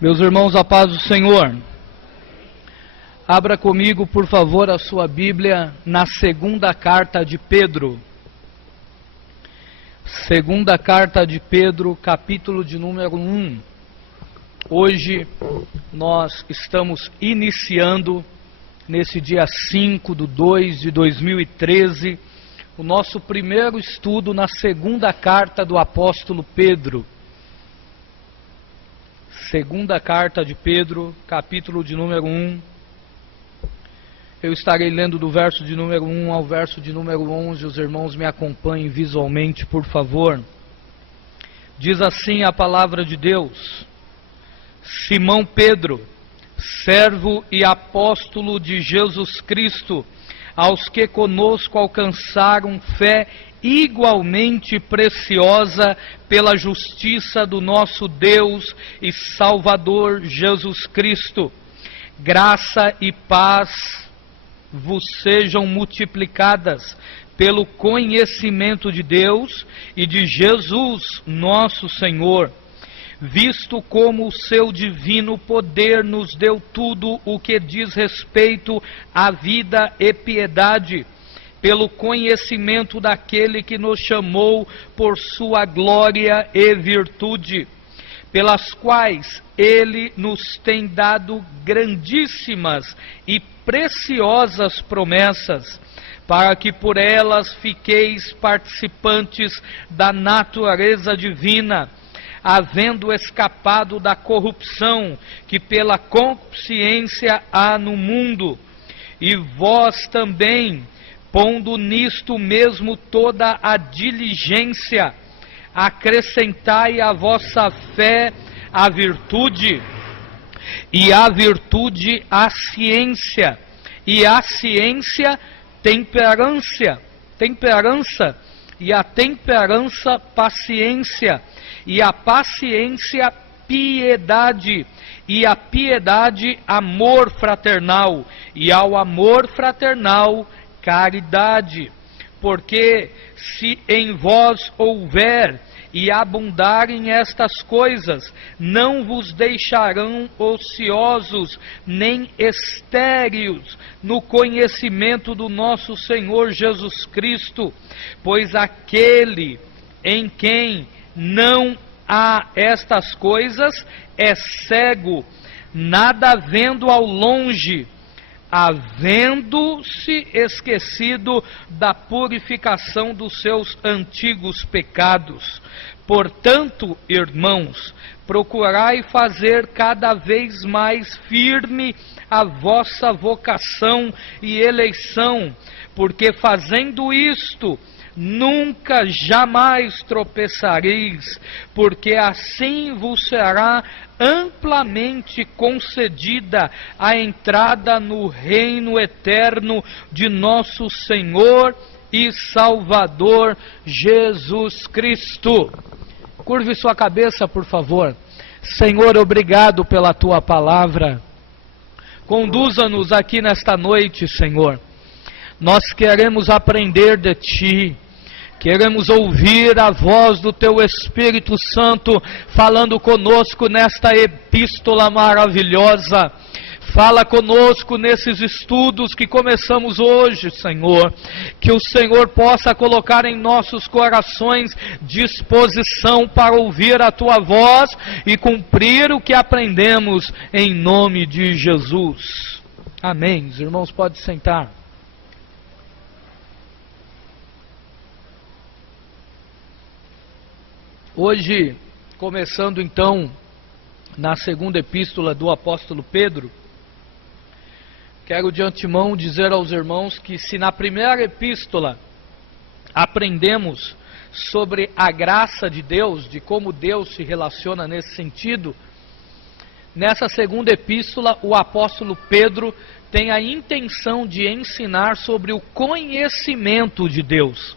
Meus irmãos, a paz do Senhor. Abra comigo, por favor, a sua Bíblia na segunda carta de Pedro. Segunda carta de Pedro, capítulo de número 1. Hoje nós estamos iniciando, nesse dia 5/2/2013, o nosso primeiro estudo na segunda carta do apóstolo Pedro. Segunda carta de Pedro, capítulo de número 1. Eu estarei lendo do verso de número 1 ao verso de número 11. Os irmãos me acompanhem visualmente, por favor. Diz assim a palavra de Deus: Simão Pedro, servo e apóstolo de Jesus Cristo, aos que conosco alcançaram fé igualmente preciosa pela justiça do nosso Deus e Salvador Jesus Cristo. Graça e paz vos sejam multiplicadas pelo conhecimento de Deus e de Jesus nosso Senhor, visto como o seu divino poder nos deu tudo o que diz respeito à vida e piedade, pelo conhecimento daquele que nos chamou por sua glória e virtude, pelas quais ele nos tem dado grandíssimas e preciosas promessas, para que por elas fiqueis participantes da natureza divina, havendo escapado da corrupção que pela consciência há no mundo, e vós também, pondo nisto mesmo toda a diligência, acrescentai à vossa fé a virtude, e a virtude a ciência, e a ciência temperança, e a temperança paciência, e a paciência piedade, e a piedade amor fraternal, e ao amor fraternal caridade. Porque se em vós houver e abundarem estas coisas, não vos deixarão ociosos nem estéreos no conhecimento do nosso Senhor Jesus Cristo, pois aquele em quem não há estas coisas é cego, nada vendo ao longe, havendo-se esquecido da purificação dos seus antigos pecados. Portanto, irmãos, procurai fazer cada vez mais firme a vossa vocação e eleição, porque fazendo isto, nunca jamais tropeçareis, porque assim vos será amplamente concedida a entrada no reino eterno de nosso Senhor e Salvador Jesus Cristo. Curve sua cabeça, por favor. Senhor, obrigado pela tua palavra. Conduza-nos aqui nesta noite, Senhor. Nós queremos aprender de ti. Queremos ouvir a voz do Teu Espírito Santo falando conosco nesta epístola maravilhosa. Fala conosco nesses estudos que começamos hoje, Senhor. Que o Senhor possa colocar em nossos corações disposição para ouvir a Tua voz e cumprir o que aprendemos em nome de Jesus. Amém. Os irmãos podem sentar. Hoje, começando então na segunda epístola do apóstolo Pedro, quero de antemão dizer aos irmãos que se na primeira epístola aprendemos sobre a graça de Deus, de como Deus se relaciona nesse sentido, nessa segunda epístola o apóstolo Pedro tem a intenção de ensinar sobre o conhecimento de Deus.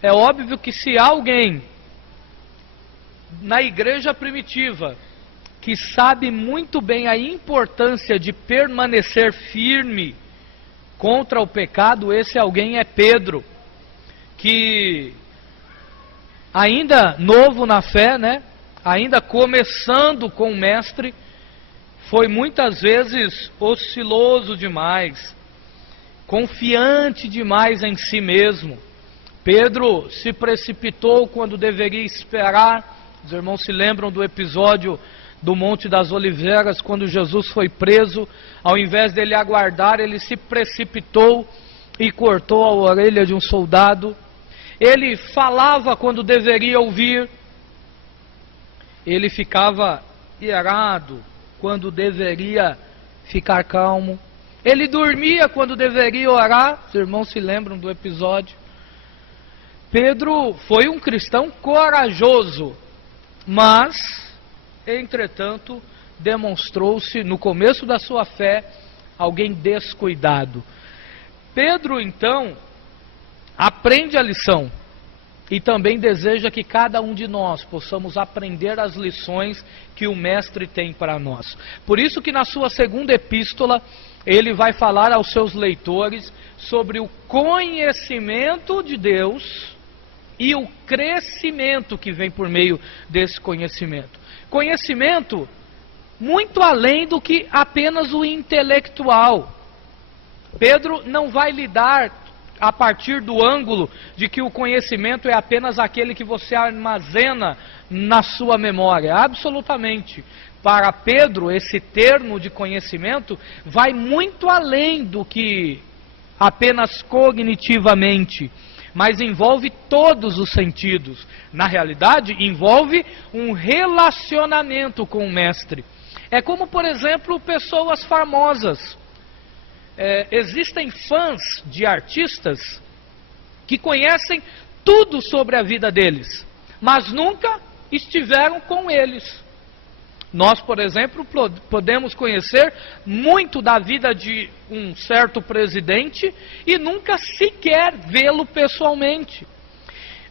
É óbvio que se alguém na igreja primitiva que sabe muito bem a importância de permanecer firme contra o pecado, esse alguém é Pedro, que ainda novo na fé, né? ainda começando com o mestre, foi muitas vezes osciloso demais, confiante demais em si mesmo. Pedro se precipitou quando deveria esperar. Os irmãos se lembram do episódio do Monte das Oliveiras, quando Jesus foi preso. Ao invés dele aguardar, ele se precipitou e cortou a orelha de um soldado. Ele falava quando deveria ouvir. Ele ficava irado quando deveria ficar calmo. Ele dormia quando deveria orar. Os irmãos se lembram do episódio. Pedro foi um cristão corajoso, mas, entretanto, demonstrou-se no começo da sua fé alguém descuidado. Pedro, então, aprende a lição e também deseja que cada um de nós possamos aprender as lições que o Mestre tem para nós. Por isso que na sua segunda epístola, ele vai falar aos seus leitores sobre o conhecimento de Deus e o crescimento que vem por meio desse conhecimento. Conhecimento muito além do que apenas o intelectual. Pedro não vai lidar a partir do ângulo de que o conhecimento é apenas aquele que você armazena na sua memória. Absolutamente. Para Pedro, esse termo de conhecimento vai muito além do que apenas cognitivamente, mas envolve todos os sentidos. Na realidade, envolve um relacionamento com o Mestre. É como, por exemplo, pessoas famosas. Existem fãs de artistas que conhecem tudo sobre a vida deles, mas nunca estiveram com eles. Nós, por exemplo, podemos conhecer muito da vida de um certo presidente e nunca sequer vê-lo pessoalmente.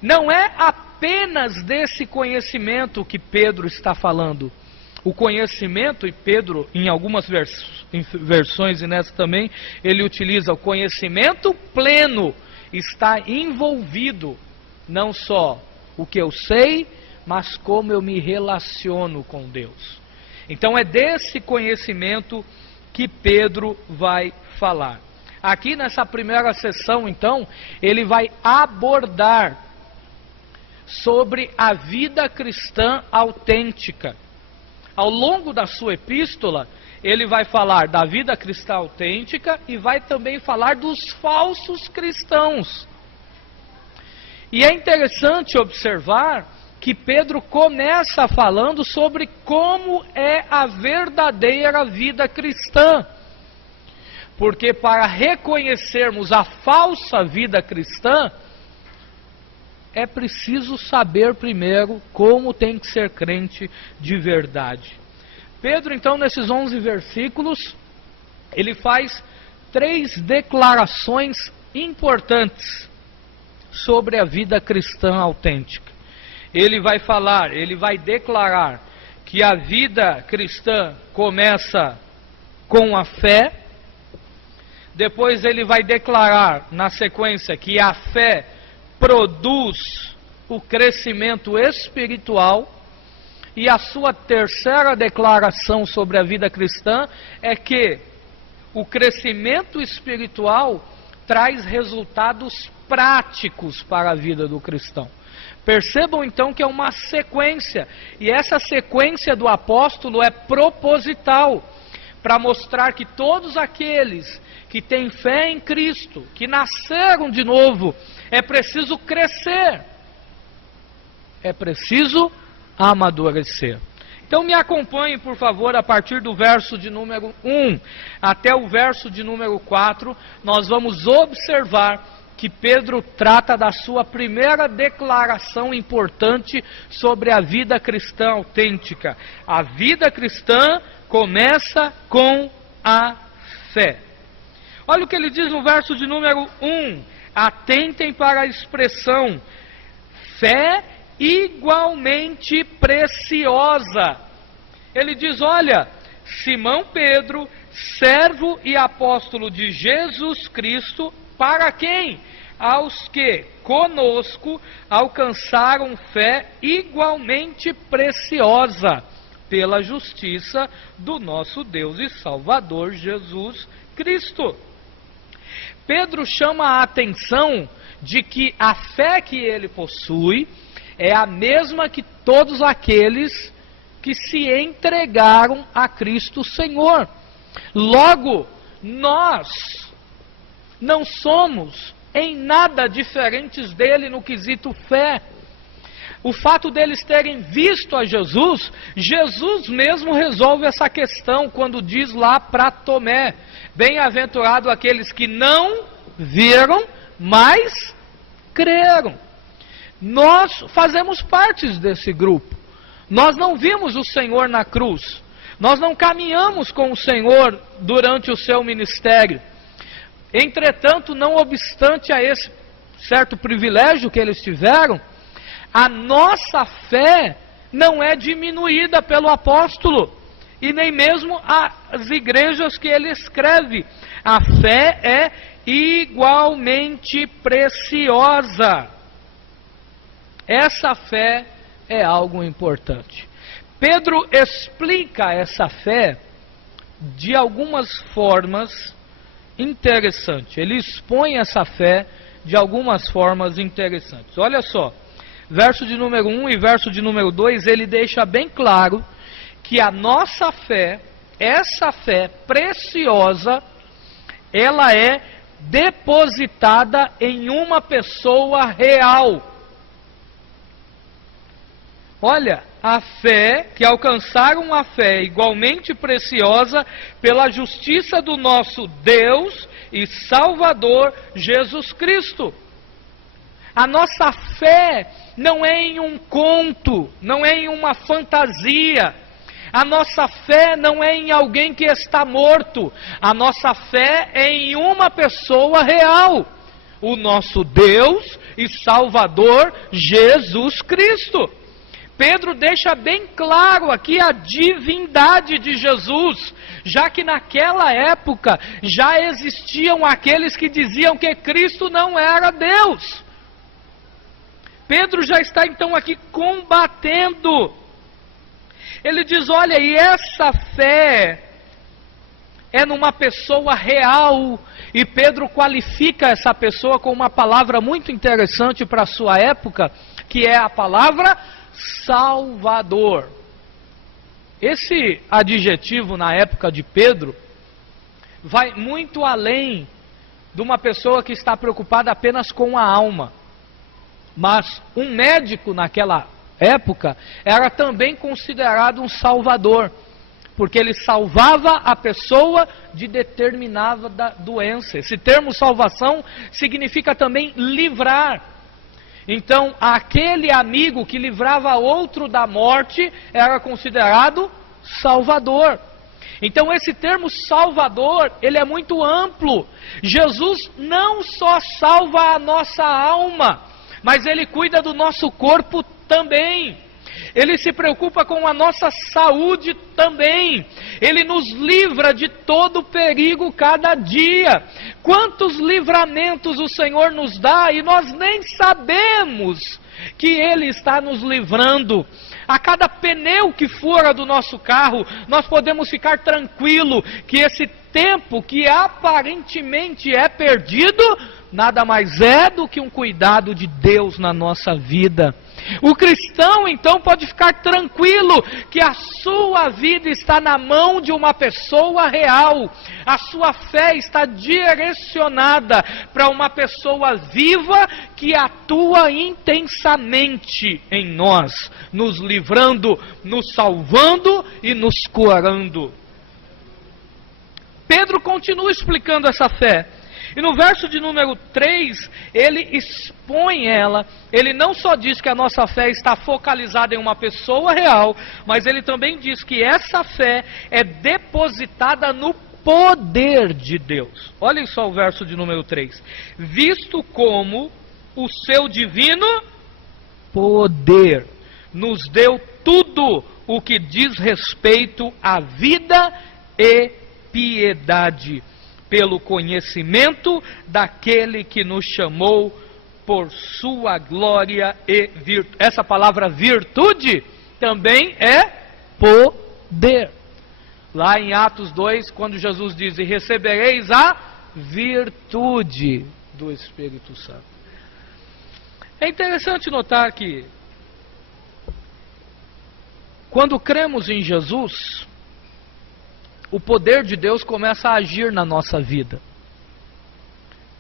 Não é apenas desse conhecimento que Pedro está falando. O conhecimento, e Pedro, em algumas versões e nessa também, ele utiliza o conhecimento pleno, está envolvido não só o que eu sei, mas como eu me relaciono com Deus. Então é desse conhecimento que Pedro vai falar. Aqui nessa primeira sessão, então, ele vai abordar sobre a vida cristã autêntica. Ao longo da sua epístola, ele vai falar da vida cristã autêntica e vai também falar dos falsos cristãos. E é interessante observar que Pedro começa falando sobre como é a verdadeira vida cristã. Porque para reconhecermos a falsa vida cristã, é preciso saber primeiro como tem que ser crente de verdade. Pedro, então, nesses 11 versículos, ele faz 3 declarações importantes sobre a vida cristã autêntica. Ele vai declarar que a vida cristã começa com a fé. Depois ele vai declarar, na sequência, que a fé produz o crescimento espiritual. E a sua terceira declaração sobre a vida cristã é que o crescimento espiritual traz resultados práticos para a vida do cristão. Percebam então que é uma sequência, e essa sequência do apóstolo é proposital, para mostrar que todos aqueles que têm fé em Cristo, que nasceram de novo, é preciso crescer, é preciso amadurecer. Então me acompanhem, por favor, a partir do verso de número 1 até o verso de número 4, nós vamos observar que Pedro trata da sua primeira declaração importante sobre a vida cristã autêntica. A vida cristã começa com a fé. Olha o que ele diz no verso de número 1. Atentem para a expressão fé igualmente preciosa. Ele diz, olha, Simão Pedro, servo e apóstolo de Jesus Cristo, para quem? aos que conosco alcançaram fé igualmente preciosa pela justiça do nosso Deus e Salvador Jesus Cristo. Pedro chama a atenção de que a fé que ele possui é a mesma que todos aqueles que se entregaram a Cristo Senhor. Logo, nós não somos em nada diferentes dele no quesito fé. O fato deles terem visto a Jesus, Jesus mesmo resolve essa questão quando diz lá para Tomé: bem-aventurado aqueles que não viram, mas creram. Nós fazemos parte desse grupo. Nós não vimos o Senhor na cruz. Nós não caminhamos com o Senhor durante o seu ministério. Entretanto, não obstante a esse certo privilégio que eles tiveram, a nossa fé não é diminuída pelo apóstolo, e nem mesmo as igrejas que ele escreve. A fé é igualmente preciosa. Essa fé é algo importante. Pedro explica essa fé de algumas formas interessantes. Ele expõe essa fé de algumas formas interessantes. Olha só, verso de número 1 e verso de número 2, ele deixa bem claro que a nossa fé, essa fé preciosa, ela é depositada em uma pessoa real. Olha, a fé, que alcançaram a fé igualmente preciosa pela justiça do nosso Deus e Salvador Jesus Cristo. A nossa fé não é em um conto, não é em uma fantasia. A nossa fé não é em alguém que está morto. A nossa fé é em uma pessoa real, o nosso Deus e Salvador Jesus Cristo. Pedro deixa bem claro aqui a divindade de Jesus, já que naquela época já existiam aqueles que diziam que Cristo não era Deus. Pedro já está então aqui combatendo. Ele diz: olha, e essa fé é numa pessoa real. E Pedro qualifica essa pessoa com uma palavra muito interessante para a sua época, que é a palavra Salvador. Esse adjetivo na época de Pedro vai muito além de uma pessoa que está preocupada apenas com a alma. Mas um médico naquela época era também considerado um salvador, porque ele salvava a pessoa de determinada doença. Esse termo salvação significa também livrar. Então, aquele amigo que livrava outro da morte era considerado salvador. Então, esse termo salvador, ele é muito amplo. Jesus não só salva a nossa alma, mas ele cuida do nosso corpo também. Ele se preocupa com a nossa saúde também. Ele nos livra de todo perigo cada dia. Quantos livramentos o Senhor nos dá e nós nem sabemos que Ele está nos livrando. A cada pneu que fora do nosso carro, nós podemos ficar tranquilo que esse tempo que aparentemente é perdido, nada mais é do que um cuidado de Deus na nossa vida. O cristão então pode ficar tranquilo que a sua vida está na mão de uma pessoa real. A sua fé está direcionada para uma pessoa viva que atua intensamente em nós, nos livrando, nos salvando e nos curando. Pedro continua explicando essa fé. E no verso de número 3, ele expõe ela. Ele não só diz que a nossa fé está focalizada em uma pessoa real, mas ele também diz que essa fé é depositada no poder de Deus. Olhem só o verso de número 3. Visto como o seu divino poder nos deu tudo o que diz respeito à vida e piedade, pelo conhecimento daquele que nos chamou por sua glória e virtude. Essa palavra virtude também é poder. Lá em Atos 2, quando Jesus diz: e recebereis a virtude do Espírito Santo. É interessante notar que, quando cremos em Jesus, o poder de Deus começa a agir na nossa vida.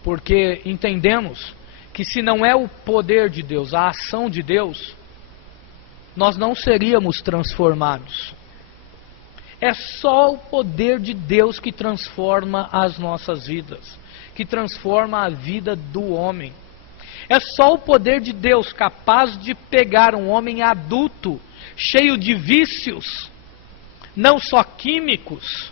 Porque entendemos que se não é o poder de Deus, a ação de Deus, nós não seríamos transformados. É só o poder de Deus que transforma as nossas vidas, que transforma a vida do homem. É só o poder de Deus capaz de pegar um homem adulto, cheio de vícios, não só químicos,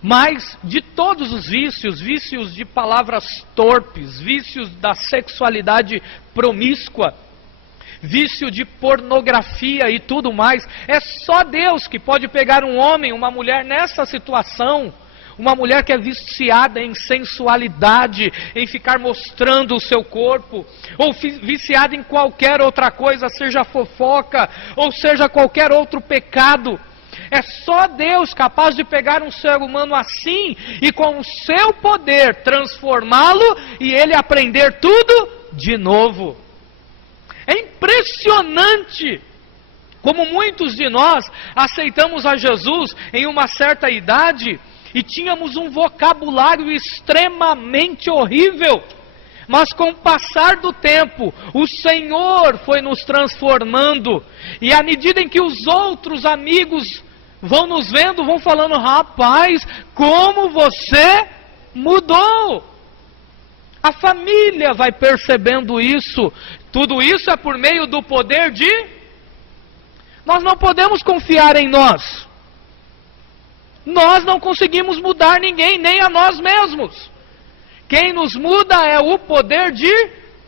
mas de todos os vícios, vícios de palavras torpes, vícios da sexualidade promíscua, vício de pornografia e tudo mais. É só Deus que pode pegar um homem, uma mulher nessa situação, uma mulher que é viciada em sensualidade, em ficar mostrando o seu corpo, ou viciada em qualquer outra coisa, seja fofoca, ou seja qualquer outro pecado. É só Deus capaz de pegar um ser humano assim e com o seu poder transformá-lo e ele aprender tudo de novo. É impressionante como muitos de nós aceitamos a Jesus em uma certa idade e tínhamos um vocabulário extremamente horrível. Mas com o passar do tempo, o Senhor foi nos transformando. E à medida em que os outros amigos vão nos vendo, vão falando: rapaz, como você mudou. A família vai percebendo isso. Tudo isso é por meio do poder de... Nós não podemos confiar em nós. Nós não conseguimos mudar ninguém, nem a nós mesmos. Quem nos muda é o poder de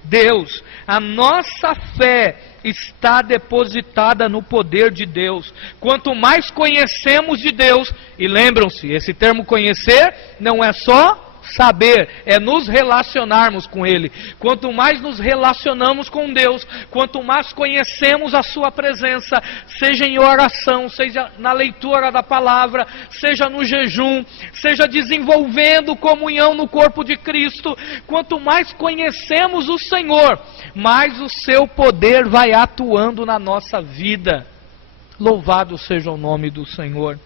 Deus. A nossa fé está depositada no poder de Deus. Quanto mais conhecemos de Deus, e lembram-se, esse termo conhecer não é só saber, é nos relacionarmos com Ele. Quanto mais nos relacionamos com Deus, quanto mais conhecemos a Sua presença, seja em oração, seja na leitura da palavra, seja no jejum, seja desenvolvendo comunhão no corpo de Cristo, quanto mais conhecemos o Senhor, mais o Seu poder vai atuando na nossa vida. Louvado seja o nome do Senhor.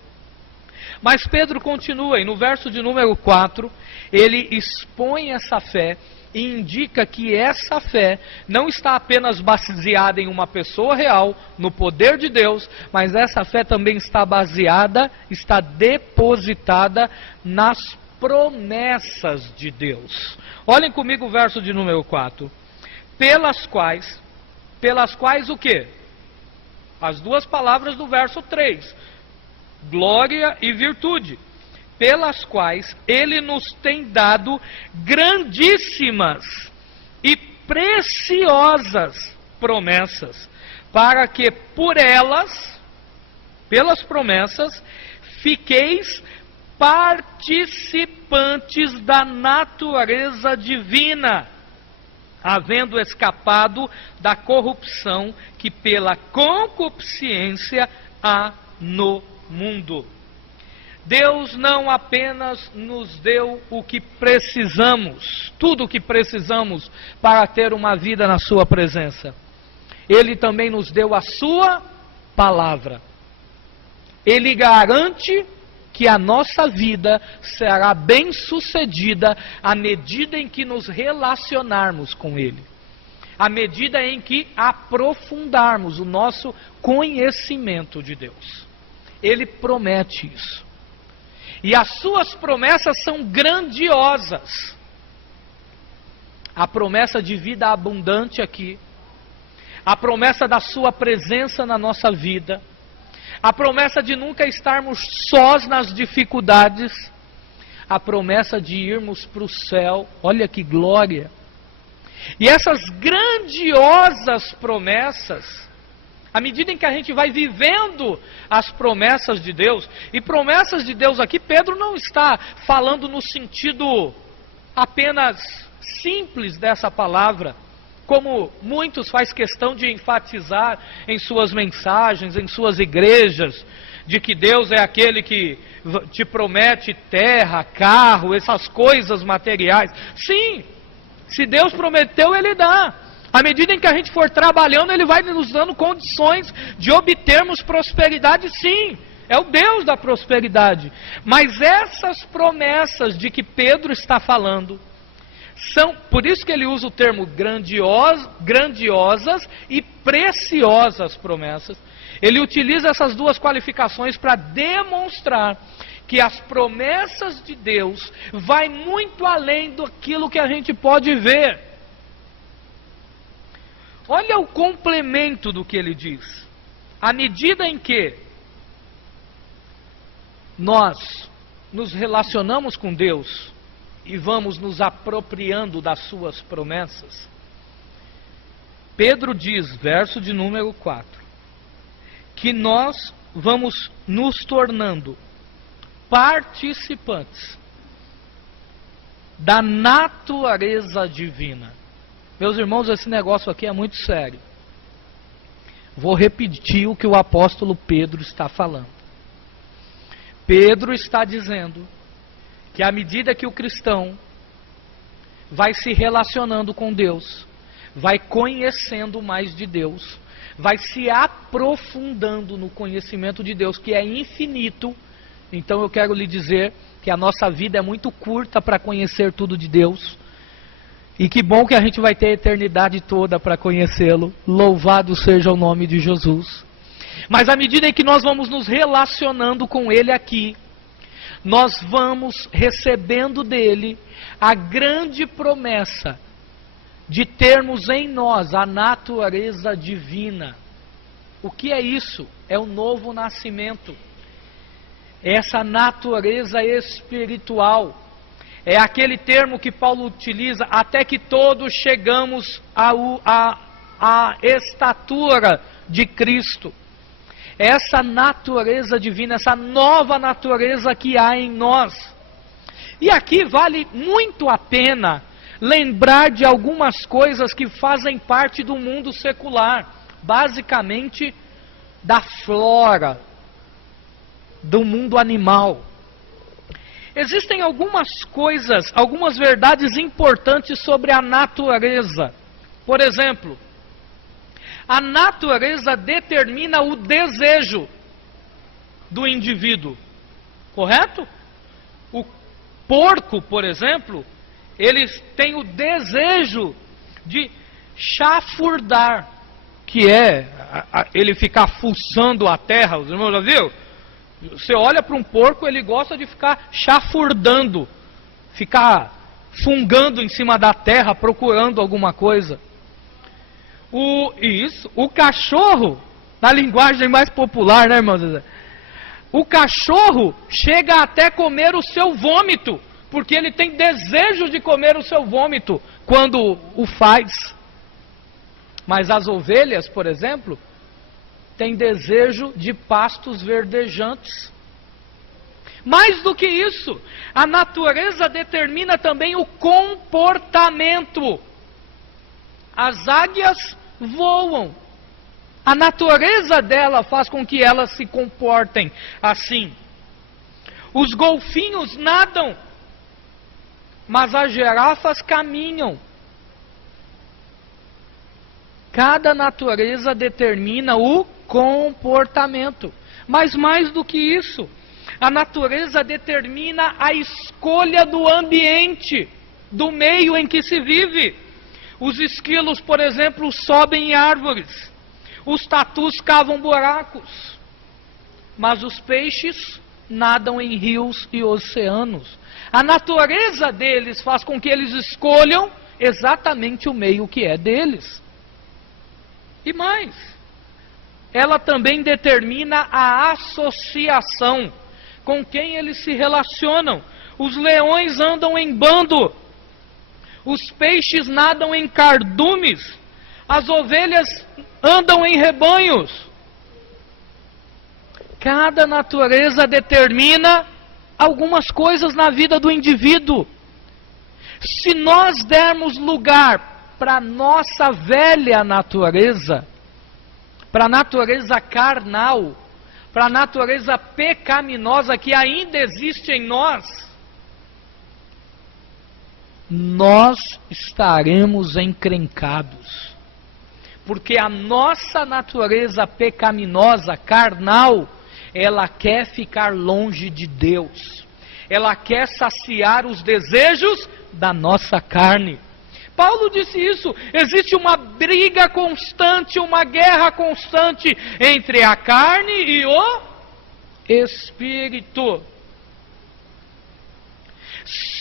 Mas Pedro continua, e no verso de número 4, ele expõe essa fé e indica que essa fé não está apenas baseada em uma pessoa real, no poder de Deus, mas essa fé também está baseada, está depositada nas promessas de Deus. Olhem comigo o verso de número 4. Pelas quais o quê? As duas palavras do verso 3. Glória e virtude, pelas quais Ele nos tem dado grandíssimas e preciosas promessas, para que por elas, pelas promessas, fiqueis participantes da natureza divina, havendo escapado da corrupção que pela concupiscência há no mundo. Deus não apenas nos deu o que precisamos, tudo o que precisamos para ter uma vida na Sua presença. Ele também nos deu a Sua palavra. Ele garante que a nossa vida será bem-sucedida à medida em que nos relacionarmos com Ele, à medida em que aprofundarmos o nosso conhecimento de Deus. Ele promete isso. E as suas promessas são grandiosas. A promessa de vida abundante aqui, a promessa da sua presença na nossa vida, a promessa de nunca estarmos sós nas dificuldades, a promessa de irmos para o céu. Olha que glória! E essas grandiosas promessas À medida em que a gente vai vivendo as promessas de Deus, e promessas de Deus aqui, Pedro não está falando no sentido apenas simples dessa palavra, como muitos faz questão de enfatizar em suas mensagens, em suas igrejas, de que Deus é aquele que te promete terra, carro, essas coisas materiais. Sim, se Deus prometeu, Ele dá. À medida em que a gente for trabalhando, Ele vai nos dando condições de obtermos prosperidade, sim. É o Deus da prosperidade. Mas essas promessas de que Pedro está falando, são, por isso que ele usa o termo grandiosas e preciosas promessas. Ele utiliza essas duas qualificações para demonstrar que as promessas de Deus vai muito além daquilo que a gente pode ver. Olha o complemento do que ele diz. À medida em que nós nos relacionamos com Deus e vamos nos apropriando das suas promessas, Pedro diz, verso de número 4, que nós vamos nos tornando participantes da natureza divina. Meus irmãos, esse negócio aqui é muito sério. Vou repetir o que o apóstolo Pedro está falando. Pedro está dizendo que à medida que o cristão vai se relacionando com Deus, vai conhecendo mais de Deus, vai se aprofundando no conhecimento de Deus, que é infinito. Então eu quero lhe dizer que a nossa vida é muito curta para conhecer tudo de Deus. E que bom que a gente vai ter a eternidade toda para conhecê-lo. Louvado seja o nome de Jesus. Mas à medida em que nós vamos nos relacionando com Ele aqui, nós vamos recebendo dele a grande promessa de termos em nós a natureza divina. O que é isso? É o novo nascimento. Essa natureza espiritual. É aquele termo que Paulo utiliza, até que todos chegamos à estatura de Cristo. Essa natureza divina, essa nova natureza que há em nós. E aqui vale muito a pena lembrar de algumas coisas que fazem parte do mundo secular, basicamente da flora, do mundo animal. Existem algumas coisas, algumas verdades importantes sobre a natureza. Por exemplo, a natureza determina o desejo do indivíduo, correto? O porco, por exemplo, ele tem o desejo de chafurdar, que é ele ficar fuçando a terra. Os irmãos já viram? Você olha para um porco, ele gosta de ficar chafurdando, ficar fungando em cima da terra, procurando alguma coisa. O cachorro, na linguagem mais popular, né, irmãos? O cachorro chega até comer o seu vômito, porque ele tem desejo de comer o seu vômito quando o faz. Mas as ovelhas, por exemplo, têm desejo de pastos verdejantes. Mais do que isso, a natureza determina também o comportamento. As águias voam. A natureza dela faz com que elas se comportem assim. Os golfinhos nadam, mas as girafas caminham. Cada natureza determina o comportamento. Mas mais do que isso, a natureza determina a escolha do ambiente, do meio em que se vive. Os esquilos, por exemplo, sobem em árvores. Os tatus cavam buracos. Mas os peixes nadam em rios e oceanos. A natureza deles faz com que eles escolham exatamente o meio que é deles. E mais, ela também determina a associação com quem eles se relacionam. Os leões andam em bando, os peixes nadam em cardumes, as ovelhas andam em rebanhos. Cada natureza determina algumas coisas na vida do indivíduo. Se nós dermos lugar para a nossa velha natureza, para a natureza carnal, para a natureza pecaminosa que ainda existe em nós, nós estaremos encrencados. Porque a nossa natureza pecaminosa, carnal, ela quer ficar longe de Deus. Ela quer saciar os desejos da nossa carne. Paulo disse isso. Existe uma briga constante, uma guerra constante entre a carne e o Espírito.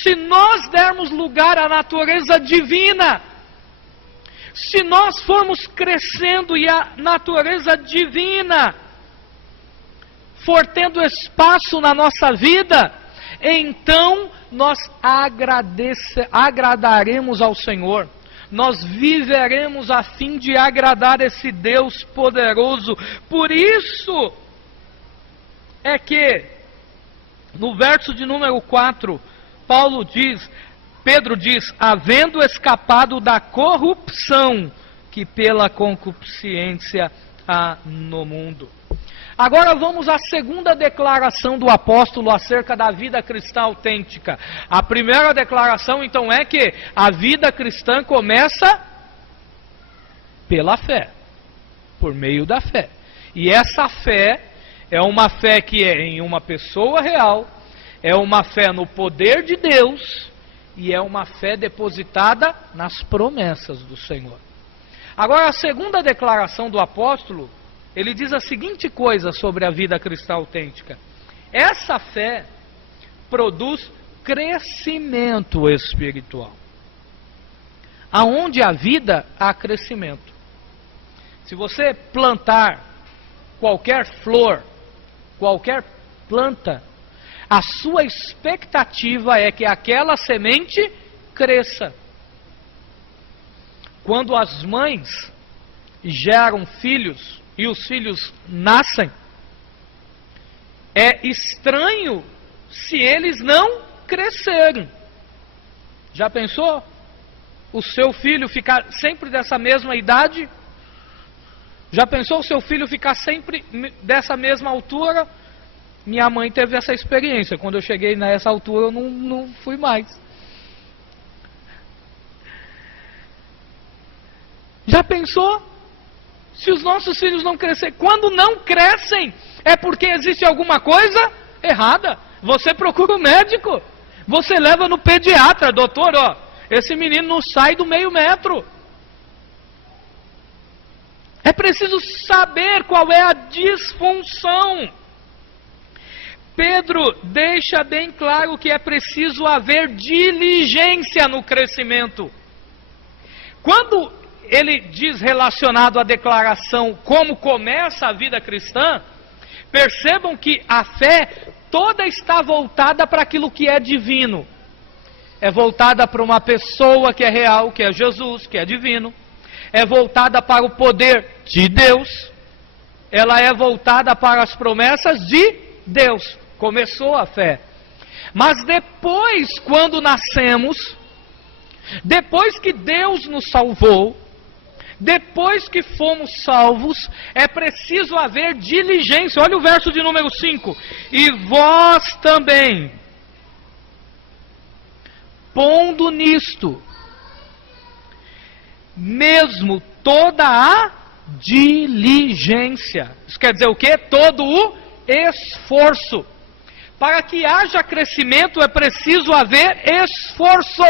Se nós dermos lugar à natureza divina, se nós formos crescendo e a natureza divina for tendo espaço na nossa vida, então nós agradaremos ao Senhor. Nós viveremos a fim de agradar esse Deus poderoso. Por isso é que no verso de número 4, Pedro diz, havendo escapado da corrupção que pela concupiscência há no mundo. Agora vamos à segunda declaração do apóstolo acerca da vida cristã autêntica. A primeira declaração então é que a vida cristã começa pela fé, por meio da fé. E essa fé é uma fé que é em uma pessoa real, é uma fé no poder de Deus e é uma fé depositada nas promessas do Senhor. Agora a segunda declaração do apóstolo, ele diz a seguinte coisa sobre a vida cristã autêntica. Essa fé produz crescimento espiritual. Aonde há vida, há crescimento. Se você plantar qualquer flor, qualquer planta, a sua expectativa é que aquela semente cresça. Quando as mães geram filhos, e os filhos nascem, é estranho se eles não crescerem. Já pensou? O seu filho ficar sempre dessa mesma idade? Já pensou o seu filho ficar sempre dessa mesma altura? Minha mãe teve essa experiência. Quando eu cheguei nessa altura, eu não fui mais. Já pensou? Se os nossos filhos não crescerem, quando não crescem, é porque existe alguma coisa errada. Você procura o médico, você leva no pediatra, doutor, esse menino não sai do meio metro. É preciso saber qual é a disfunção. Pedro deixa bem claro que é preciso haver diligência no crescimento. Quando ele diz relacionado à declaração como começa a vida cristã, percebam que a fé toda está voltada para aquilo que é divino. É voltada para uma pessoa que é real, que é Jesus, que é divino. É voltada para o poder de Deus. Ela é voltada para as promessas de Deus. Começou a fé. Mas depois, quando nascemos, depois que Deus nos salvou, depois que fomos salvos, é preciso haver diligência. Olha o verso de número 5. E vós também, pondo nisto, mesmo toda a diligência. Isso quer dizer o quê? Todo o esforço. Para que haja crescimento é preciso haver esforço.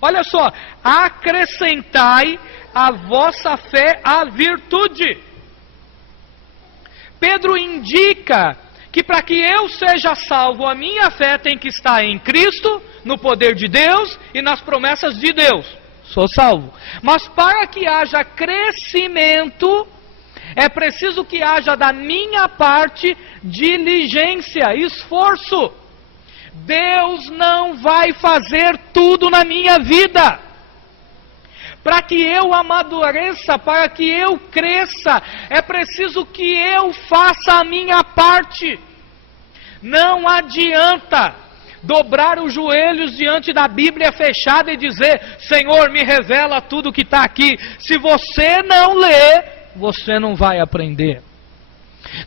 Olha só, acrescentai a vossa fé à virtude. Pedro indica que para que eu seja salvo, a minha fé tem que estar em Cristo, no poder de Deus e nas promessas de Deus. Sou salvo. Mas para que haja crescimento, é preciso que haja da minha parte diligência, esforço. Deus não vai fazer tudo na minha vida. para que eu amadureça, para que eu cresça, é preciso que eu faça a minha parte. Não adianta dobrar os joelhos diante da Bíblia fechada e dizer: Senhor, me revela tudo que está aqui. Se você não ler, você não vai aprender.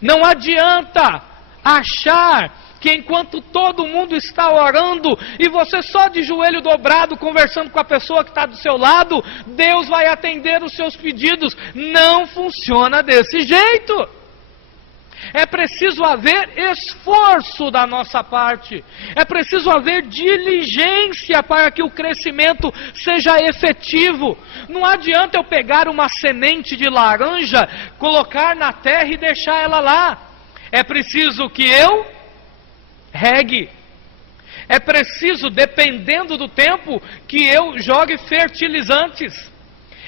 Não adianta achar que enquanto todo mundo está orando e você só de joelho dobrado conversando com a pessoa que está do seu lado, Deus vai atender os seus pedidos. Não funciona desse jeito. É preciso haver esforço da nossa parte. É preciso haver diligência para que o crescimento seja efetivo. Não adianta eu pegar uma semente de laranja, colocar na terra e deixar ela lá. É preciso que eu regue. É preciso, dependendo do tempo, que eu jogue fertilizantes.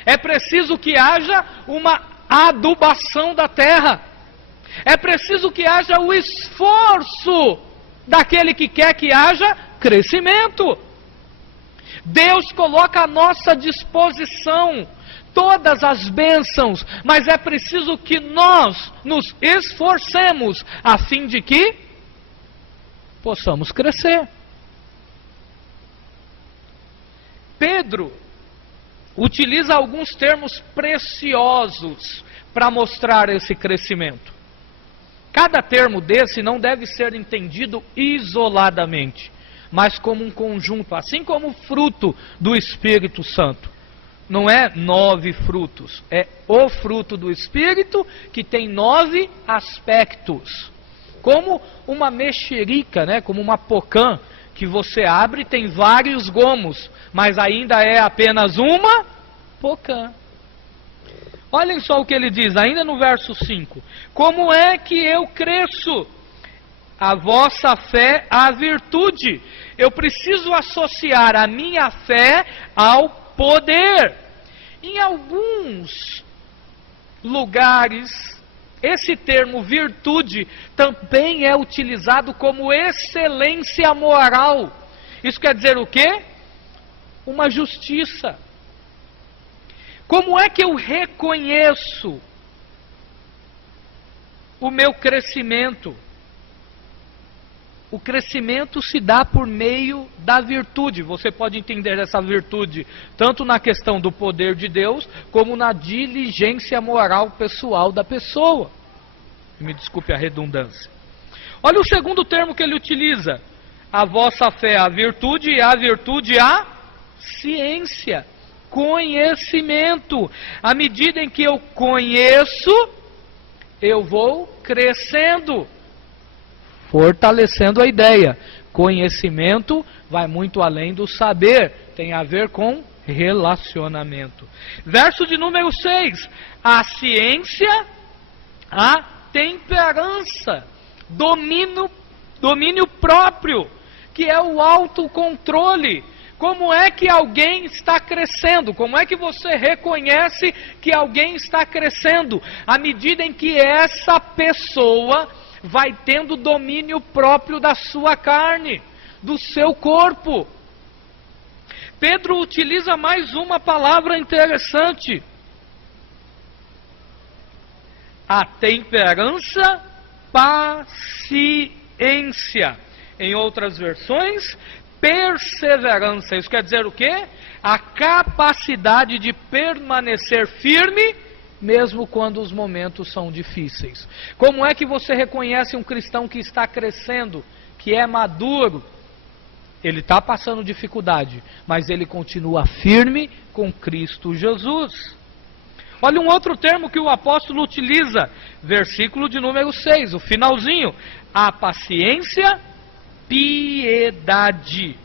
É preciso que haja uma adubação da terra. É preciso que haja o esforço daquele que quer que haja crescimento. Deus coloca à nossa disposição todas as bênçãos, mas é preciso que nós nos esforcemos a fim de que possamos crescer. Pedro utiliza alguns termos preciosos para mostrar esse crescimento. Cada termo desse não deve ser entendido isoladamente, mas como um conjunto, assim como o fruto do Espírito Santo. Não é 9 frutos, é o fruto do Espírito que tem 9 aspectos. Como uma mexerica, né? Como uma pocã que você abre e tem vários gomos, mas ainda é apenas uma pocã. Olhem só o que ele diz, ainda no verso 5. Como é que eu cresço? A vossa fé à virtude. Eu preciso associar a minha fé ao poder. Em alguns lugares, esse termo virtude também é utilizado como excelência moral. Isso quer dizer o quê? Uma justiça. Como é que eu reconheço o meu crescimento? O crescimento se dá por meio da virtude. Você pode entender essa virtude tanto na questão do poder de Deus, como na diligência moral pessoal da pessoa. Me desculpe a redundância. Olha o segundo termo que ele utiliza. A vossa fé a virtude e a virtude a ciência. Conhecimento. À medida em que eu conheço, eu vou crescendo. Fortalecendo a ideia. Conhecimento vai muito além do saber. Tem a ver com relacionamento. Verso de número 6. A ciência, a temperança. Domínio próprio, que é o autocontrole. Como é que alguém está crescendo? Como é que você reconhece que alguém está crescendo? À medida em que essa pessoa vai tendo domínio próprio da sua carne, do seu corpo. Pedro utiliza mais uma palavra interessante. A temperança, paciência. Em outras versões, perseverança. Isso quer dizer o quê? A capacidade de permanecer firme, mesmo quando os momentos são difíceis. Como é que você reconhece um cristão que está crescendo, que é maduro? Ele está passando dificuldade, mas ele continua firme com Cristo Jesus. Olha um outro termo que o apóstolo utiliza, versículo de número 6, o finalzinho. A paciência, piedade.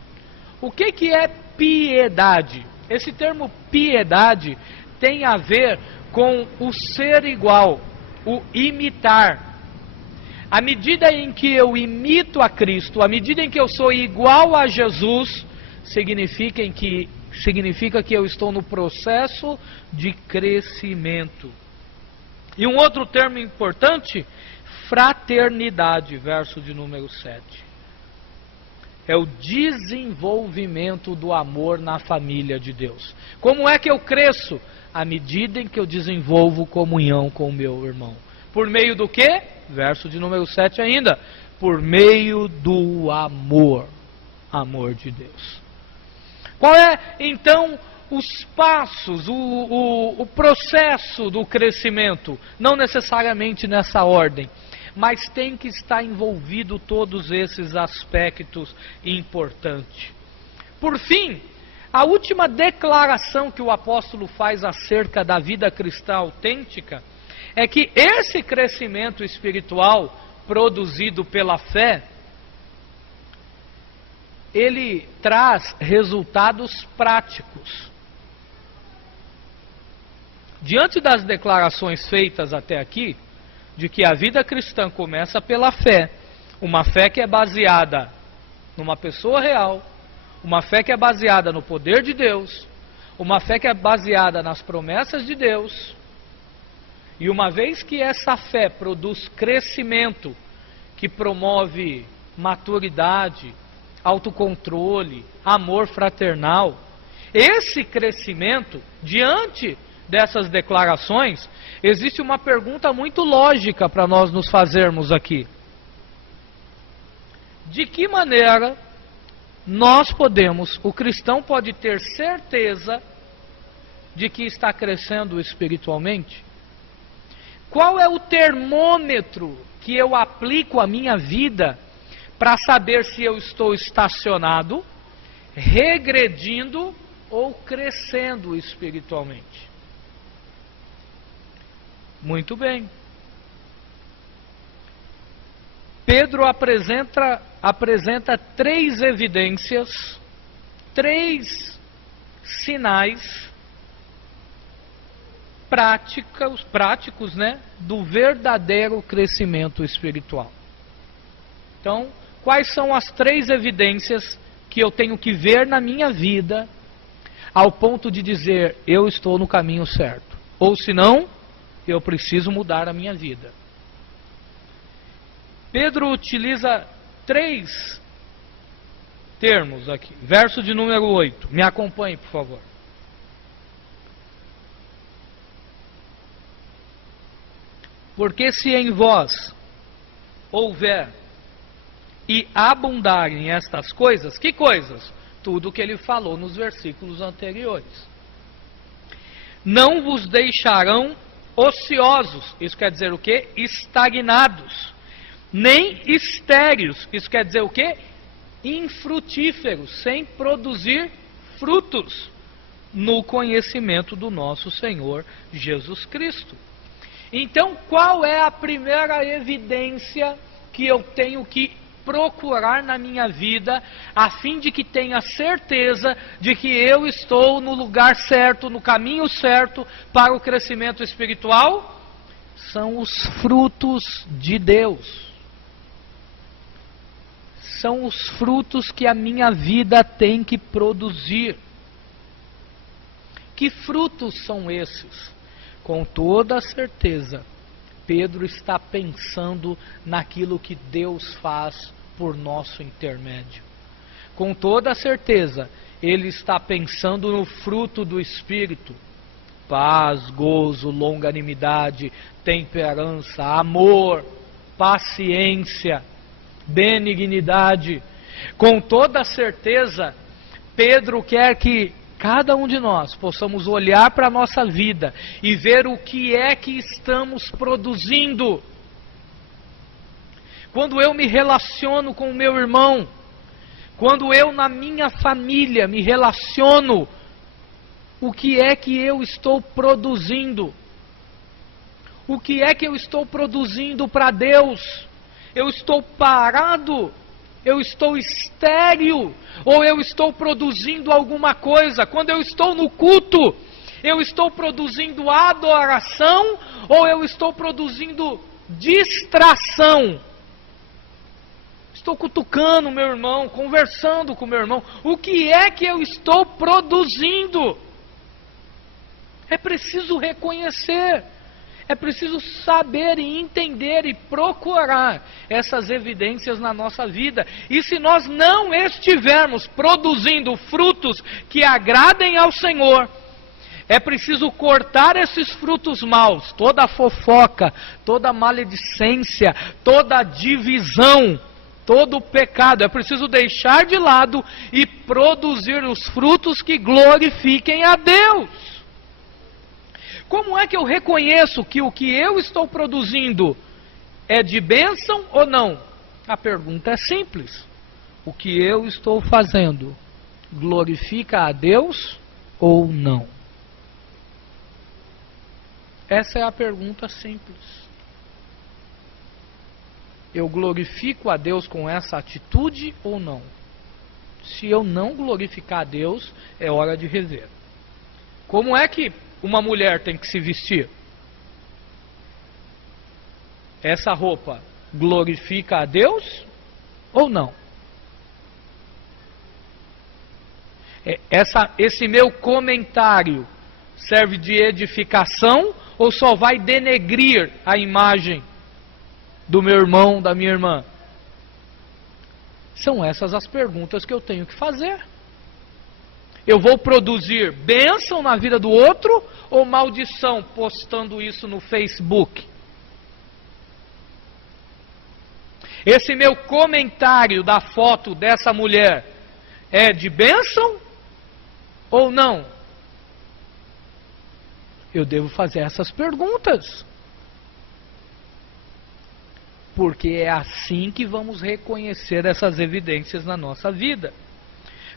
O que é piedade? Esse termo piedade tem a ver com o ser igual, o imitar. À medida em que eu imito a Cristo, à medida em que eu sou igual a Jesus, significa que eu estou no processo de crescimento. E um outro termo importante, fraternidade, verso de número 7. é o desenvolvimento do amor na família de Deus. Como é que eu cresço? À medida em que eu desenvolvo comunhão com o meu irmão. Por meio do quê? Verso de número 7 ainda. Por meio do amor. Amor de Deus. Qual é, então, os passos, o processo do crescimento? Não necessariamente nessa ordem, mas tem que estar envolvido todos esses aspectos importantes. Por fim, a última declaração que o apóstolo faz acerca da vida cristã autêntica é que esse crescimento espiritual produzido pela fé, ele traz resultados práticos. Diante das declarações feitas até aqui, de que a vida cristã começa pela fé, uma fé que é baseada numa pessoa real, uma fé que é baseada no poder de Deus, uma fé que é baseada nas promessas de Deus, e uma vez que essa fé produz crescimento, que promove maturidade, autocontrole, amor fraternal, esse crescimento, diante dessas declarações, existe uma pergunta muito lógica para nós nos fazermos aqui. De que maneira o cristão pode ter certeza de que está crescendo espiritualmente? Qual é o termômetro que eu aplico à minha vida para saber se eu estou estacionado, regredindo ou crescendo espiritualmente? Muito bem. Pedro apresenta 3 evidências, 3 sinais práticos, do verdadeiro crescimento espiritual. Então, quais são as 3 evidências que eu tenho que ver na minha vida ao ponto de dizer, eu estou no caminho certo? Ou se não, eu preciso mudar a minha vida. Pedro utiliza 3 termos aqui. Verso de número 8. Me acompanhe, por favor. Porque se em vós houver e abundarem estas coisas, que coisas? Tudo o que ele falou nos versículos anteriores. Não vos deixarão ociosos, isso quer dizer o quê? Estagnados, nem estéreos, isso quer dizer o quê? Infrutíferos, sem produzir frutos no conhecimento do nosso Senhor Jesus Cristo. Então, qual é a primeira evidência que eu tenho que procurar na minha vida, a fim de que tenha certeza de que eu estou no lugar certo, no caminho certo para o crescimento espiritual? São os frutos de Deus. São os frutos que a minha vida tem que produzir. Que frutos são esses? Com toda certeza, Pedro está pensando naquilo que Deus faz por nosso intermédio. Com toda certeza, ele está pensando no fruto do Espírito: paz, gozo, longanimidade, temperança, amor, paciência, benignidade. Com toda certeza, Pedro quer que cada um de nós possamos olhar para a nossa vida e ver o que é que estamos produzindo. Quando eu me relaciono com o meu irmão, quando eu na minha família me relaciono, o que é que eu estou produzindo? O que é que eu estou produzindo para Deus? Eu estou parado? Eu estou estéril? Ou eu estou produzindo alguma coisa? Quando eu estou no culto, eu estou produzindo adoração? Ou eu estou produzindo distração? Estou cutucando o meu irmão, conversando com o meu irmão. O que é que eu estou produzindo? É preciso reconhecer. É preciso saber e entender e procurar essas evidências na nossa vida. E se nós não estivermos produzindo frutos que agradem ao Senhor, é preciso cortar esses frutos maus, toda a fofoca, toda a maledicência, toda a divisão, todo o pecado. É preciso deixar de lado e produzir os frutos que glorifiquem a Deus. Como é que eu reconheço que o que eu estou produzindo é de bênção ou não? A pergunta é simples. O que eu estou fazendo glorifica a Deus ou não? Essa é a pergunta simples. Eu glorifico a Deus com essa atitude ou não? Se eu não glorificar a Deus, é hora de rever. Como é que uma mulher tem que se vestir? Essa roupa glorifica a Deus ou não? Esse meu comentário serve de edificação ou só vai denegrir a imagem do meu irmão, da minha irmã? São essas as perguntas que eu tenho que fazer. Eu vou produzir bênção na vida do outro ou maldição postando isso no Facebook? Esse meu comentário da foto dessa mulher é de bênção ou não? Eu devo fazer essas perguntas. Porque é assim que vamos reconhecer essas evidências na nossa vida.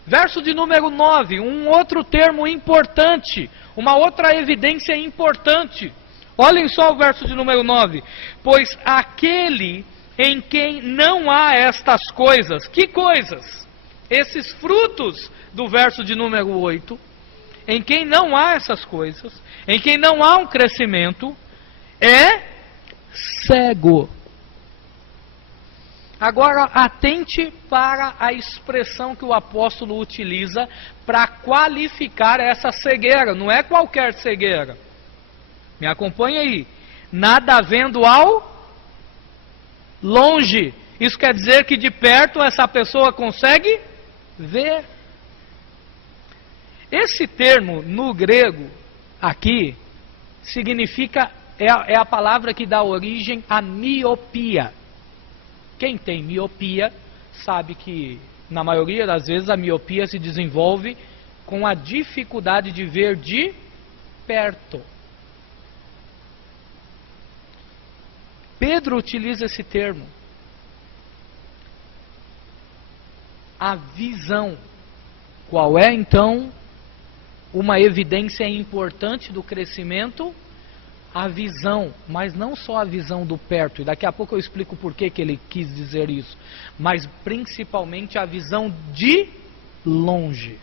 Verso de número 9, um outro termo importante, uma outra evidência importante. Olhem só o verso de número 9. Pois aquele em quem não há estas coisas, que coisas? Esses frutos do verso de número 8, em quem não há essas coisas, em quem não há um crescimento, é cego. Agora, atente para a expressão que o apóstolo utiliza para qualificar essa cegueira. Não é qualquer cegueira. Me acompanha aí. Nada vendo ao longe. Isso quer dizer que de perto essa pessoa consegue ver. Esse termo no grego aqui significa, é a palavra que dá origem à miopia. Quem tem miopia sabe que, na maioria das vezes, a miopia se desenvolve com a dificuldade de ver de perto. Pedro utiliza esse termo. A visão. Qual é, então, uma evidência importante do crescimento? A visão, mas não só a visão do perto, e daqui a pouco eu explico por que ele quis dizer isso, mas principalmente a visão de longe.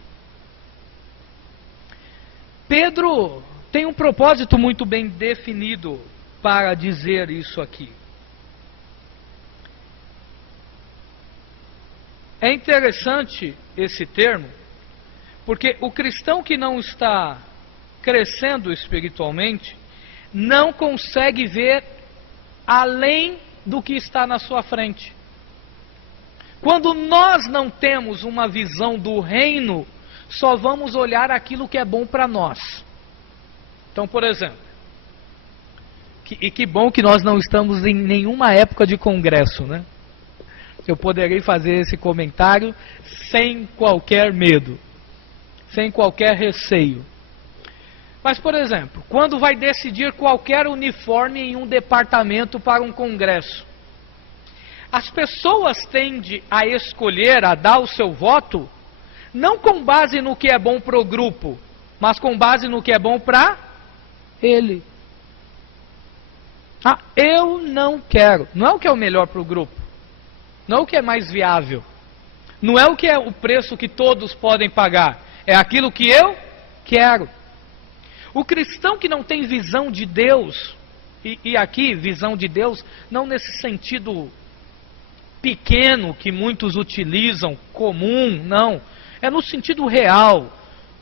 Pedro tem um propósito muito bem definido para dizer isso aqui. É interessante esse termo, porque o cristão que não está crescendo espiritualmente não consegue ver além do que está na sua frente. Quando nós não temos uma visão do reino, só vamos olhar aquilo que é bom para nós. Então, por exemplo, que bom que nós não estamos em nenhuma época de congresso, né? Eu poderei fazer esse comentário sem qualquer medo, sem qualquer receio. Mas, por exemplo, quando vai decidir qualquer uniforme em um departamento para um congresso, as pessoas tendem a escolher, a dar o seu voto, não com base no que é bom para o grupo, mas com base no que é bom para ele. Ah, eu não quero. Não é o que é o melhor para o grupo. Não é o que é mais viável. Não é o que é o preço que todos podem pagar. É aquilo que eu quero. O cristão que não tem visão de Deus, e aqui visão de Deus, não nesse sentido pequeno que muitos utilizam, comum, não. É no sentido real.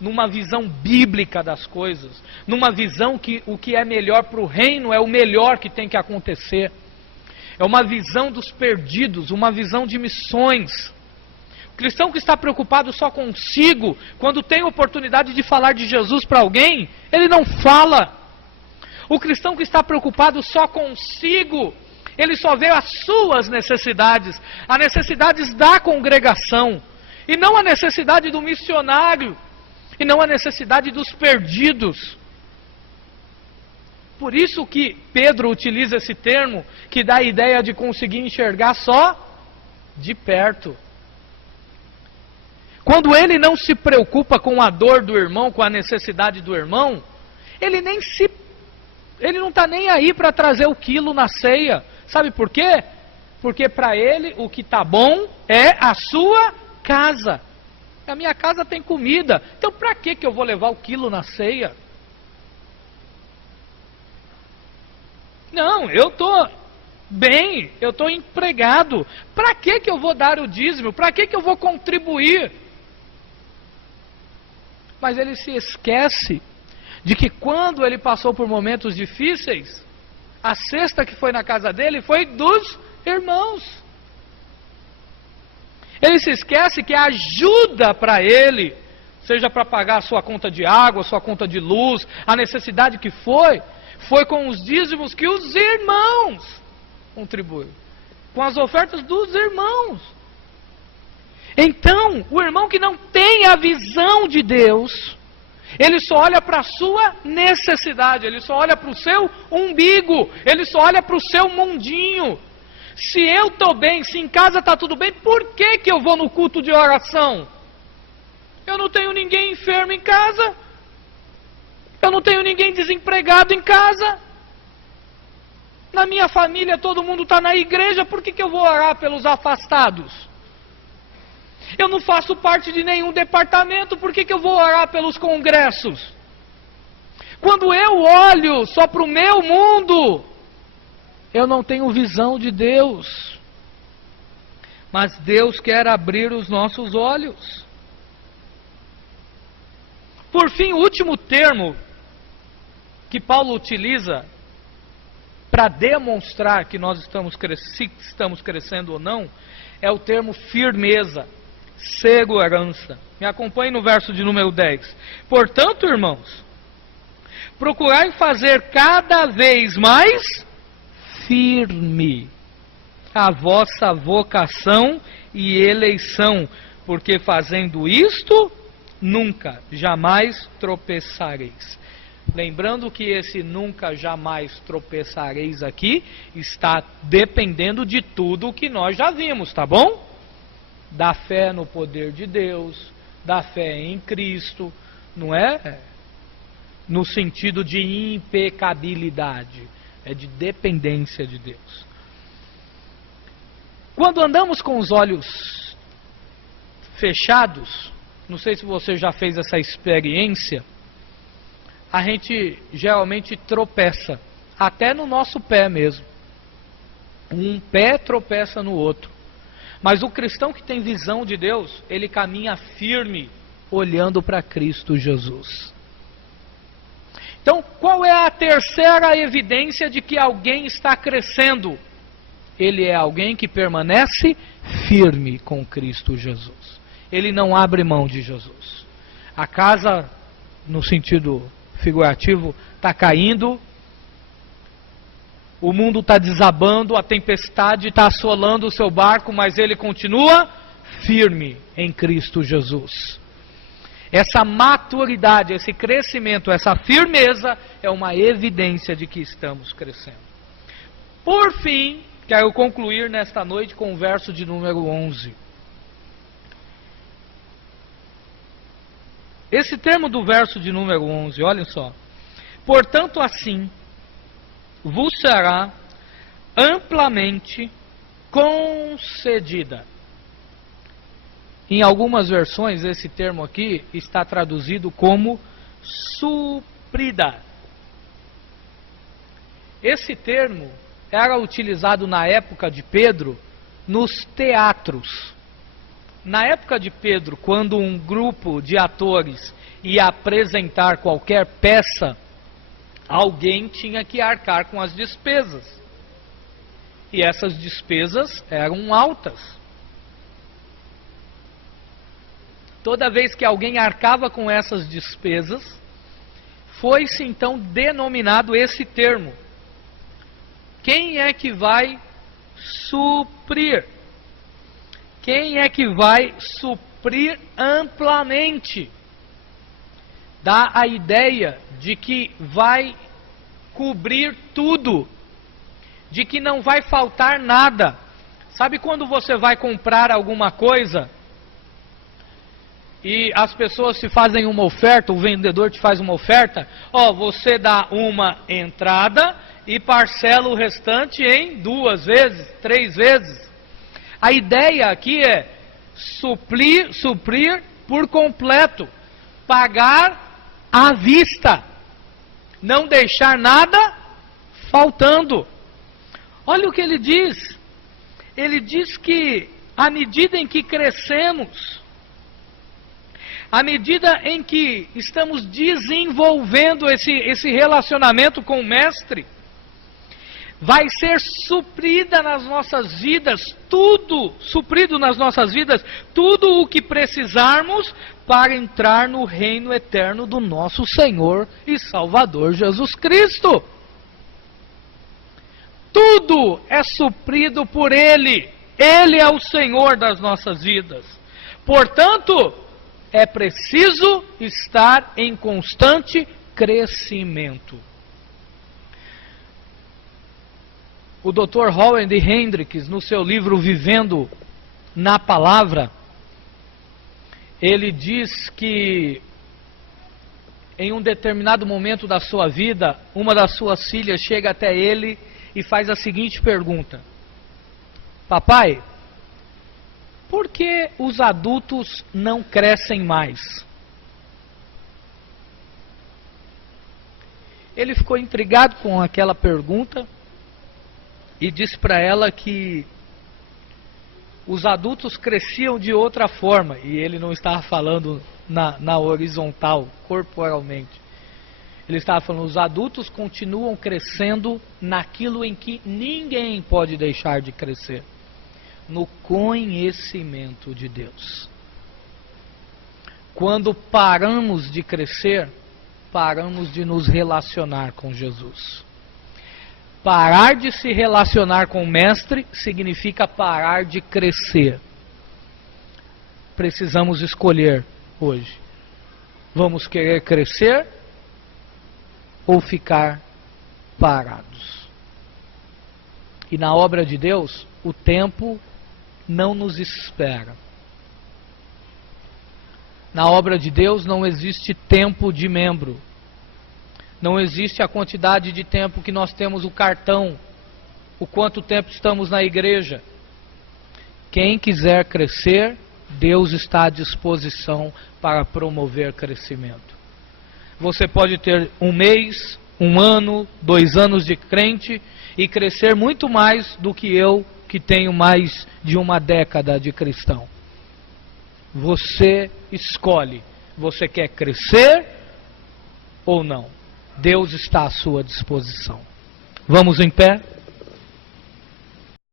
numa visão bíblica das coisas, numa visão que o que é melhor para o reino é o melhor que tem que acontecer. É uma visão dos perdidos, uma visão de missões. O cristão que está preocupado só consigo, quando tem oportunidade de falar de Jesus para alguém, ele não fala. O cristão que está preocupado só consigo, ele só vê as suas necessidades, as necessidades da congregação, e não a necessidade do missionário, e não a necessidade dos perdidos. Por isso que Pedro utiliza esse termo, que dá a ideia de conseguir enxergar só de perto. Quando ele não se preocupa com a dor do irmão, com a necessidade do irmão, ele não está nem aí para trazer o quilo na ceia. Sabe por quê? Porque para ele o que está bom é a sua casa. A minha casa tem comida, então para que eu vou levar o quilo na ceia? Não, eu estou bem, eu estou empregado. Para que eu vou dar o dízimo? Para que eu vou contribuir? Mas ele se esquece de que quando ele passou por momentos difíceis, a cesta que foi na casa dele foi dos irmãos. Ele se esquece que a ajuda para ele, seja para pagar a sua conta de água, a sua conta de luz, a necessidade que foi com os dízimos que os irmãos contribuem, com as ofertas dos irmãos. Então, o irmão que não tem a visão de Deus, ele só olha para a sua necessidade, ele só olha para o seu umbigo, ele só olha para o seu mundinho. Se eu estou bem, se em casa está tudo bem, por que eu vou no culto de oração? Eu não tenho ninguém enfermo em casa, eu não tenho ninguém desempregado em casa, na minha família todo mundo está na igreja, por que eu vou orar pelos afastados? Eu não faço parte de nenhum departamento, por que eu vou orar pelos congressos? Quando eu olho só para o meu mundo, eu não tenho visão de Deus. Mas Deus quer abrir os nossos olhos. Por fim, o último termo que Paulo utiliza para demonstrar que nós se estamos crescendo ou não, é o termo firmeza, segurança. Me acompanhe no verso de número 10. Portanto, irmãos, procurai fazer cada vez mais firme a vossa vocação e eleição, porque fazendo isto, nunca, jamais tropeçareis. Lembrando que esse nunca, jamais tropeçareis aqui, está dependendo de tudo o que nós já vimos, tá bom? Da fé no poder de Deus, da fé em Cristo, não é? No sentido de impecabilidade, é de dependência de Deus. Quando andamos com os olhos fechados, não sei se você já fez essa experiência, a gente geralmente tropeça, até no nosso pé mesmo. Um pé tropeça no outro. Mas o cristão que tem visão de Deus, ele caminha firme, olhando para Cristo Jesus. Então, qual é a terceira evidência de que alguém está crescendo? Ele é alguém que permanece firme com Cristo Jesus. Ele não abre mão de Jesus. A casa, no sentido figurativo, está caindo, o mundo está desabando, a tempestade está assolando o seu barco, mas ele continua firme em Cristo Jesus. Essa maturidade, esse crescimento, essa firmeza é uma evidência de que estamos crescendo. Por fim, quero concluir nesta noite com o verso de número 11. Esse termo do verso de número 11, olhem só. Portanto, assim, vos será amplamente concedida. Em algumas versões, esse termo aqui está traduzido como suprida. Esse termo era utilizado na época de Pedro nos teatros. Na época de Pedro, quando um grupo de atores e apresentar qualquer peça, alguém tinha que arcar com as despesas. E essas despesas eram altas. Toda vez que alguém arcava com essas despesas, foi-se então denominado esse termo. Quem é que vai suprir? Quem é que vai suprir amplamente? Dá a ideia de que vai cobrir tudo, de que não vai faltar nada. Sabe quando você vai comprar alguma coisa e as pessoas te fazem uma oferta, o vendedor te faz uma oferta, você dá uma entrada e parcela o restante em 2 vezes, 3 vezes. A ideia aqui é suprir por completo, pagar à vista, não deixar nada faltando. Olha o que ele diz. Ele diz que à medida em que crescemos, à medida em que estamos desenvolvendo esse relacionamento com o Mestre, vai ser suprida nas nossas vidas, suprido nas nossas vidas, tudo o que precisarmos para entrar no reino eterno do nosso Senhor e Salvador Jesus Cristo. Tudo é suprido por Ele. Ele é o Senhor das nossas vidas. Portanto, é preciso estar em constante crescimento. O Dr. Howard Hendricks, no seu livro Vivendo na Palavra, ele diz que em um determinado momento da sua vida, uma das suas filhas chega até ele e faz a seguinte pergunta: papai, por que os adultos não crescem mais? Ele ficou intrigado com aquela pergunta e disse para ela que os adultos cresciam de outra forma, e ele não estava falando na horizontal, corporalmente. Ele estava falando, os adultos continuam crescendo naquilo em que ninguém pode deixar de crescer, no conhecimento de Deus. Quando paramos de crescer, paramos de nos relacionar com Jesus. Parar de se relacionar com o Mestre significa parar de crescer. Precisamos escolher hoje. Vamos querer crescer ou ficar parados? E na obra de Deus, o tempo não nos espera. Na obra de Deus não existe tempo de membro. Não existe a quantidade de tempo que nós temos o cartão, o quanto tempo estamos na igreja. Quem quiser crescer, Deus está à disposição para promover crescimento. Você pode ter 1 mês, 1 ano, 2 anos de crente e crescer muito mais do que eu, que tenho mais de 1 década de cristão. Você escolhe. Você quer crescer ou não? Deus está à sua disposição. Vamos em pé?